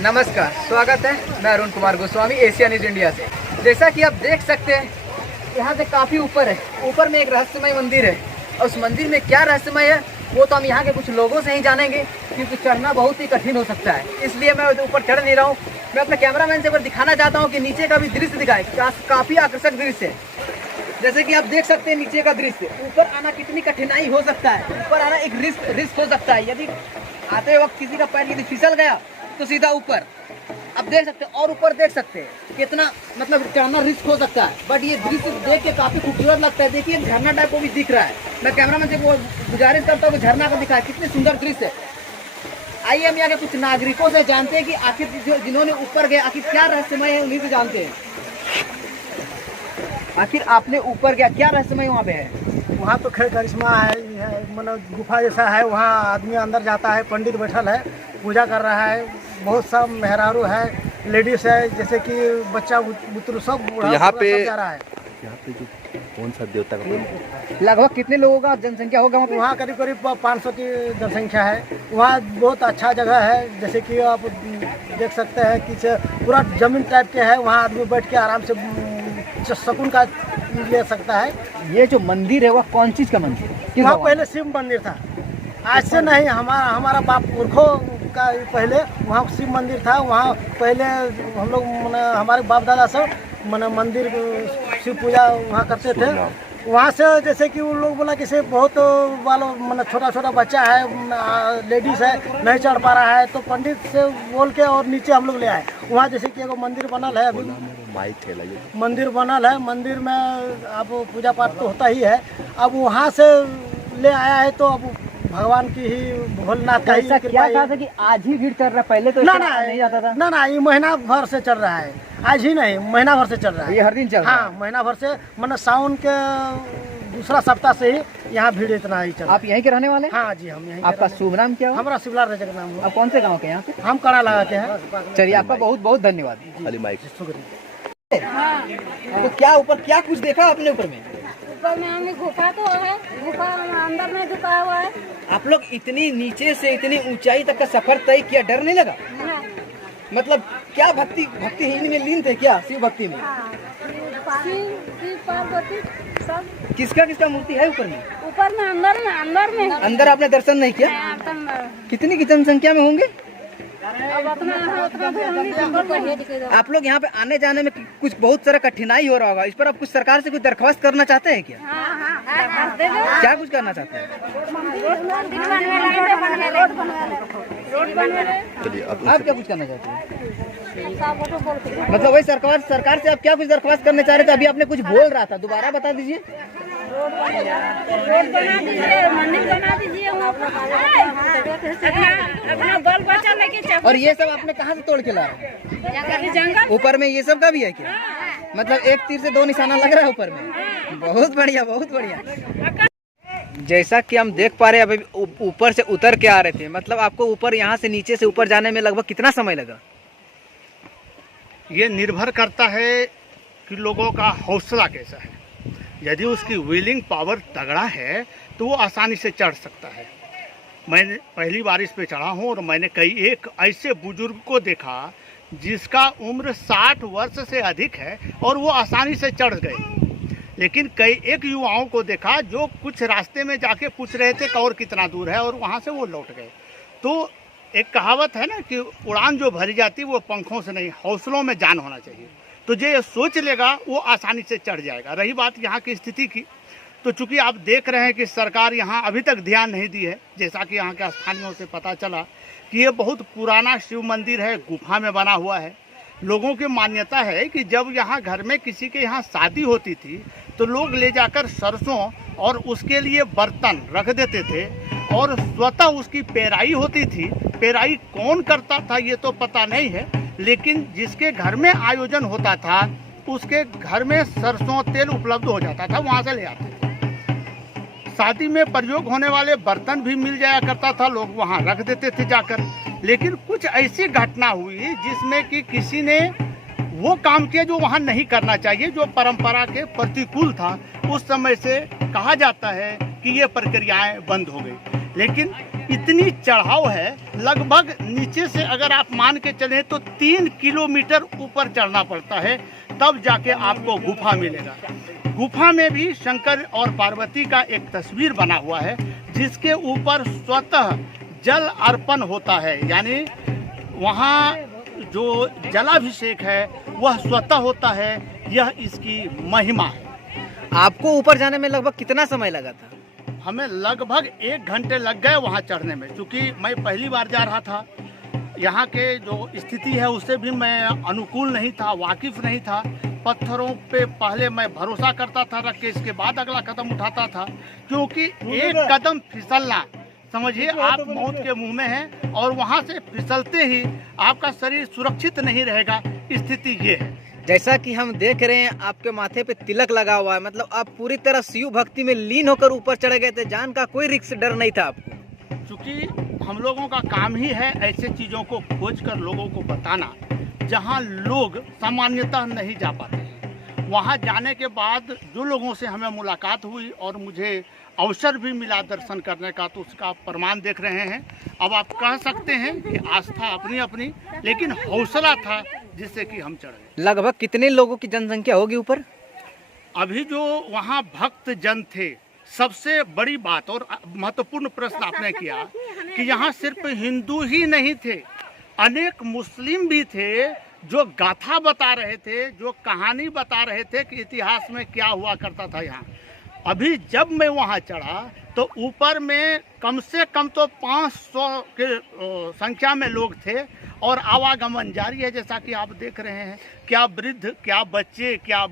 नमस्कार, स्वागत है। मैं Arun Kumar Goswami, Asia news India से। जैसा कि आप देख सकते हैं, यहाँ से काफ़ी ऊपर है। ऊपर में एक रहस्यमय मंदिर है और उस मंदिर में क्या रहस्यमय है वो तो हम यहाँ के कुछ लोगों से ही जानेंगे, क्योंकि चढ़ना बहुत ही कठिन हो सकता है। इसलिए मैं ऊपर चढ़ नहीं रहा हूँ। मैं अपने कैमरामैन से ऊपर दिखाना चाहता हूँ कि नीचे का भी दृश्य दिखाए। काफ़ी आकर्षक दृश्य है। जैसे कि आप देख सकते हैं नीचे का दृश्य। ऊपर आना कितनी कठिनाई हो सकता है। ऊपर आना एक रिस्क हो सकता है। यदि आते वक्त किसी का पैर यदि फिसल गया तो सीधा ऊपर आप देख सकते हैं, और ऊपर देख सकते हैं कितना मतलब चढ़ना रिस्क हो सकता है। बट ये दृश्य देख के काफी खूबसूरत लगता है। देखिए झरना टाइप को भी दिख रहा है। मैं कैमरामैन से गुजारिश करता हूँ कि झरना को दिखाए, कितने सुंदर दृश्य है। आइए हम यहाँ के कुछ नागरिकों से जानते हैं कि आखिर जिन्होंने ऊपर गए आखिर क्या रहस्यमय है, उन्हीं से जानते हैं। आखिर आपने ऊपर गया, क्या रहस्यमय वहाँ पे है? वहाँ तो खैर करिश्मा है, मतलब गुफा जैसा है। वहाँ आदमी अंदर जाता है, पंडित बैठल है, पूजा कर रहा है। बहुत सा मेहरारू है, लेडीज है, जैसे कि बच्चा बुतरू सब तो यहाँ पे जा रहा है। यहाँ पे जो कौन सा देवता का लगभग कितने लोगों का जनसंख्या होगा वहाँ पे? वहाँ करीब करीब 500 की जनसंख्या है। वहाँ बहुत अच्छा जगह है, जैसे कि आप देख सकते हैं कि पूरा जमीन टाइप के है। वहाँ आदमी बैठ के आराम से सुकून का ले सकता है। ये जो मंदिर है वह कौन चीज का मंदिर है? वहाँ पहले शिव मंदिर था, आज से नहीं। हमारा बाप पुरखों का पहले वहाँ शिव मंदिर था। वहाँ पहले हम लोग हमारे बाप दादा सब मंदिर शिव पूजा वहाँ करते थे। वहाँ से जैसे कि उन लोग बोला कि से बहुत वालों छोटा छोटा बच्चा है, लेडीज़ है, नहीं चढ़ पा रहा है, तो पंडित से बोल के और नीचे हम लोग ले आए। वहाँ जैसे कि एगो मंदिर बनल है, अभी मंदिर बनल है। मंदिर में अब पूजा पाठ तो होता ही है। अब वहाँ से ले आया है तो अब भगवान की ही, भोलेनाथ का ही क्या था कि आज ही भीड़ चल रहा है? पहले तो नहीं जाता था ना। ये महीना भर से चल रहा है, आज ही नहीं, महीना भर से चल रहा है। ये हर दिन चल रहा है? हाँ, महीना भर से, मतलब सावन के दूसरा सप्ताह से ही यहाँ भीड़ इतना ही चल रहा है। आप यहीं के रहने वाले? हाँ जी, हम यहीं। आपका शुभ नाम क्या है? हमारा शिवलाल रजक नाम है। आप कौन से गाँव के यहाँ पे? हम कड़ा लगा के हैं। चलिए, आपका बहुत बहुत धन्यवाद। शुक्रिया। तो क्या ऊपर क्या कुछ देखा आपने ऊपर में? ऊपर में हमें गुफा तो है, गुफा अंदर में दुका हुआ है। आप लोग इतनी नीचे से इतनी ऊंचाई तक का सफर तय किया, डर नहीं लगा? मतलब क्या भक्तिहीन में लीन थे क्या? शिव भक्ति में? शिव पार्वती सब। किसका मूर्ति है ऊपर में? ऊपर में अंदर में अंदर आपने दर्शन नहीं किया? कितनी की जनसंख्या में होंगे? अब उतना आप लोग यहाँ पे आने जाने में कुछ बहुत सारा कठिनाई हो रहा होगा। इस पर आप कुछ सरकार से कुछ दरख्वास्त करना चाहते हैं क्या? क्या कुछ करना चाहते हैं? आप क्या कुछ करना चाहते हैं? मतलब वही सरकार से आप क्या कुछ दरख्वास्त करने चाह रहे थे? अभी आपने कुछ बोल रहा था, दोबारा बता दीजिए। रोड बना दीजिए, मंदिर बना दीजिए, अपना बाल बच्चा लेके चलो। और ये सब आपने कहाँ से तोड़ के ला रहे हैं? जंगल ऊपर में ये सब का भी है क्या? मतलब एक तीर से दो निशाना लग रहा है ऊपर में। बहुत बढ़िया, बहुत बढ़िया। जैसा कि हम देख पा रहे हैं, अभी ऊपर से उतर के आ रहे थे। मतलब आपको ऊपर यहाँ से नीचे से ऊपर जाने में लगभग कितना समय लगा? ये निर्भर करता है कि लोगों का हौसला कैसा है। यदि उसकी विलिंग पावर तगड़ा है तो वो आसानी से चढ़ सकता है। मैंने पहली बार इस पे चढ़ा हूँ और मैंने एक ऐसे बुजुर्ग को देखा जिसका उम्र 60 वर्ष से अधिक है और वो आसानी से चढ़ गए। लेकिन एक युवाओं को देखा जो कुछ रास्ते में जाके पूछ रहे थे कि और कितना दूर है, और वहाँ से वो लौट गए। तो एक कहावत है ना कि उड़ान जो भरी जाती है वो पंखों से नहीं, हौसलों में जान होना चाहिए। तो जो ये सोच लेगा वो आसानी से चढ़ जाएगा। रही बात यहाँ की स्थिति की, तो चूंकि आप देख रहे हैं कि सरकार यहाँ अभी तक ध्यान नहीं दी है। जैसा कि यहाँ के स्थानीयों से पता चला कि ये बहुत पुराना शिव मंदिर है, गुफा में बना हुआ है। लोगों की मान्यता है कि जब यहाँ घर में किसी के यहाँ शादी होती थी तो लोग ले जाकर सरसों और उसके लिए बर्तन रख देते थे और स्वतः उसकी पेराई होती थी। पेराई कौन करता था ये तो पता नहीं है, लेकिन जिसके घर में आयोजन होता था उसके घर में सरसों तेल उपलब्ध हो जाता था, वहाँ से ले आते थे। शादी में प्रयोग होने वाले बर्तन भी मिल जाया करता था, लोग वहाँ रख देते थे जाकर। लेकिन कुछ ऐसी घटना हुई जिसमें कि किसी ने वो काम किया जो वहाँ नहीं करना चाहिए, जो परंपरा के प्रतिकूल था। उस समय से कहा जाता है कि ये प्रक्रियाएं बंद हो गई। लेकिन इतनी चढ़ाव है, लगभग नीचे से अगर आप मान के चलें तो 3 किलोमीटर ऊपर चढ़ना पड़ता है, तब जाके आपको गुफा मिलेगा। गुफा में भी शंकर और पार्वती का एक तस्वीर बना हुआ है, जिसके ऊपर स्वतः जल अर्पण होता है, यानी वहाँ जो जलाभिषेक है वह स्वतः होता है। यह इसकी महिमा है। आपको ऊपर जाने में लगभग कितना समय लगा था? हमें लगभग 1 घंटे लग गए वहाँ चढ़ने में, क्योंकि मैं पहली बार जा रहा था। यहाँ के जो स्थिति है उससे भी मैं अनुकूल नहीं था, वाकिफ नहीं था। पत्थरों पे पहले मैं भरोसा करता था, रख के इसके बाद अगला कदम उठाता था, क्योंकि एक कदम फिसलना, समझिए आप मौत के मुंह में हैं, और वहाँ से फिसलते ही आपका शरीर सुरक्षित नहीं रहेगा। स्थिति ये है। जैसा कि हम देख रहे हैं आपके माथे पे तिलक लगा हुआ है, मतलब आप पूरी तरह शिव भक्ति में लीन होकर ऊपर चढ़े गए थे। जान का कोई रिस्क डर नहीं था आपको? क्योंकि हम लोगों का काम ही है ऐसे चीज़ों को खोज कर लोगों को बताना, जहां लोग सामान्यतः नहीं जा पाते हैं। वहां जाने के बाद जो लोगों से हमें मुलाकात हुई और मुझे अवसर भी मिला दर्शन करने का, तो उसका प्रमाण देख रहे हैं। अब आप कह सकते हैं कि आस्था अपनी अपनी, लेकिन हौसला था जिससे कि हम चढ़े। लगभग कितने लोगों की जनसंख्या होगी ऊपर? अभी जो वहाँ भक्त जन थे, सबसे बड़ी बात और महत्वपूर्ण प्रश्न आपने किया कि यहाँ सिर्फ हिंदू ही नहीं थे, अनेक मुस्लिम भी थे, जो गाथा बता रहे थे, जो कहानी बता रहे थे कि इतिहास में क्या हुआ करता था यहाँ। अभी जब मैं वहाँ चढ़ा तो ऊपर में कम से कम तो 500 के संख्या में लोग थे, और आवागमन जारी है। जैसा कि आप देख रहे हैं, क्या वृद्ध, क्या बच्चे, क्या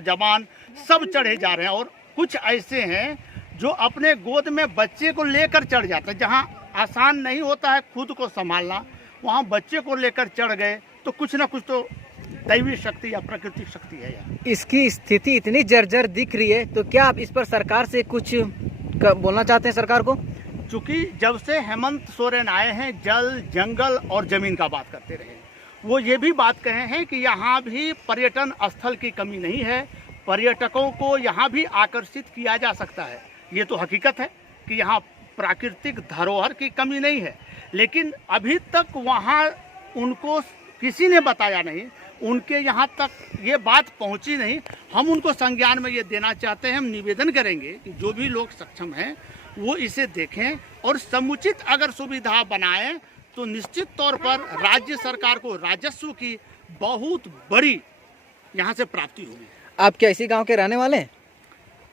जवान, सब चढ़े जा रहे हैं। और कुछ ऐसे हैं जो अपने गोद में बच्चे को लेकर चढ़ जाते हैं। जहाँ आसान नहीं होता है खुद को संभालना, वहाँ बच्चे को लेकर चढ़ गए, तो कुछ ना कुछ तो दैवी शक्ति या प्राकृतिक शक्ति है यार। इसकी स्थिति इतनी जर्जर दिख रही है, तो क्या आप इस पर सरकार से कुछ बोलना चाहते हैं सरकार को? चूँकि जब से हेमंत सोरेन आए हैं, जल, जंगल और ज़मीन का बात करते रहे। वो ये भी बात कहे हैं कि यहाँ भी पर्यटन स्थल की कमी नहीं है, पर्यटकों को यहाँ भी आकर्षित किया जा सकता है। ये तो हकीकत है कि यहाँ प्राकृतिक धरोहर की कमी नहीं है, लेकिन अभी तक वहाँ उनको किसी ने बताया नहीं, उनके यहाँ तक ये बात पहुँची नहीं। हम उनको संज्ञान में ये देना चाहते हैं। हम निवेदन करेंगे कि जो भी लोग सक्षम हैं वो इसे देखें और समुचित अगर सुविधा बनाएं, तो निश्चित तौर पर राज्य सरकार को राजस्व की बहुत बड़ी यहाँ से प्राप्ति होगी। आप क्या इसी गांव के रहने वाले हैं?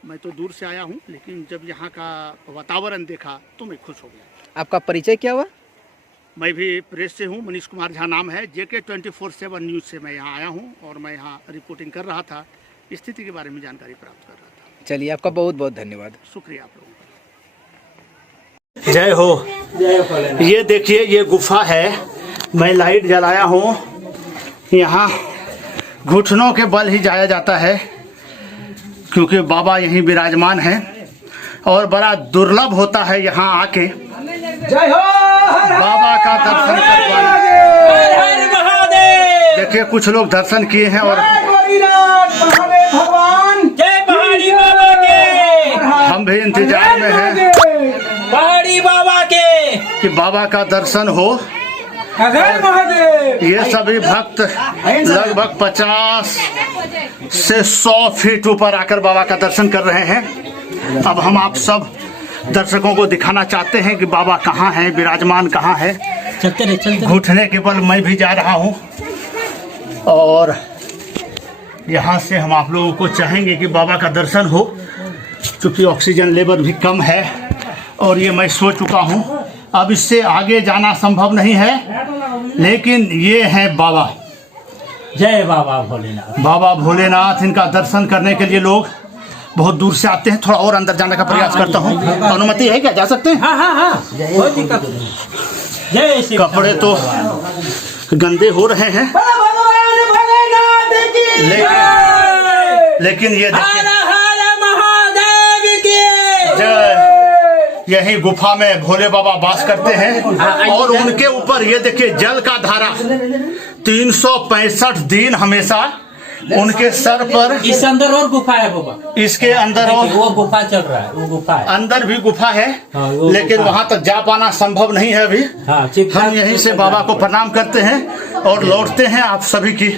मैं तो दूर से आया हूँ, लेकिन जब यहाँ का वातावरण देखा तो मैं खुश हो गया। आपका परिचय क्या हुआ? मैं भी प्रेस से हूँ, मनीष कुमार झा नाम है। JK 24/7 न्यूज़ से मैं यहाँ आया हूँ और मैं यहाँ रिपोर्टिंग कर रहा था, स्थिति के बारे में जानकारी प्राप्त कर रहा था। चलिए, आपका बहुत बहुत धन्यवाद। शुक्रिया आप लोगों का। जय हो। ये देखिए, ये गुफा है। मैं लाइट जलाया हूँ। यहाँ घुटनों के बल ही जाया जाता है, क्योंकि बाबा यहीं विराजमान हैं, और बड़ा दुर्लभ होता है यहाँ आके बाबा का दर्शन करवाना। देखिए, कुछ लोग दर्शन किए हैं और हम भी इंतजार में हैं पहाड़ी बाबा के कि बाबा का दर्शन हो। ये सभी भक्त लगभग 50 से 100 फीट ऊपर आकर बाबा का दर्शन कर रहे हैं। अब हम आप सब दर्शकों को दिखाना चाहते हैं कि बाबा कहाँ हैं, विराजमान कहाँ है। चलते घुटने के बल मैं भी जा रहा हूँ, और यहाँ से हम आप लोगों को चाहेंगे कि बाबा का दर्शन हो, क्योंकि ऑक्सीजन लेवल भी कम है और ये मैं सो चुका हूँ। अब इससे आगे जाना संभव नहीं है, लेकिन ये है बाबा। जय बाबा भोलेनाथ। बाबा भोलेनाथ, इनका दर्शन करने के लिए लोग बहुत दूर से आते हैं। थोड़ा और अंदर जाने का प्रयास करता हूँ। अनुमति है क्या? जा सकते हैं? हाँ, जय श्री कपड़े तो गंदे हो रहे हैं, लेकिन ये देखिए, यही गुफा में भोले बाबा वास करते हैं, और उनके ऊपर ये देखिए जल का धारा 365 दिन हमेशा उनके सर पर इस अंदर और गुफा है बाबा, इसके अंदर और वो गुफा चल रहा है, वो गुफा है। अंदर भी गुफा है, हाँ, वो लेकिन गुफा। वहां तक जा पाना संभव नहीं है अभी। हाँ, चिप हम यहीं से बाबा को प्रणाम करते हैं और लौटते हैं। आप सभी की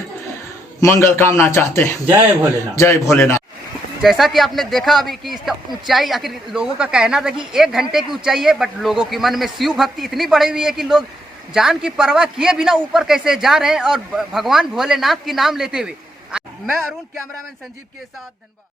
मंगल कामना चाहते हैं। जय भोलेनाथ। जय भोलेनाथ। जैसा कि आपने देखा अभी कि इसका ऊंचाई, आखिर लोगों का कहना था कि 1 घंटे की ऊंचाई है, बट लोगों के मन में शिव भक्ति इतनी बढ़ी हुई है कि लोग जान की परवाह किए बिना ऊपर कैसे जा रहे हैं और भगवान भोलेनाथ की नाम लेते हुए। मैं अरुण, कैमरामैन संजीव के साथ, धन्यवाद।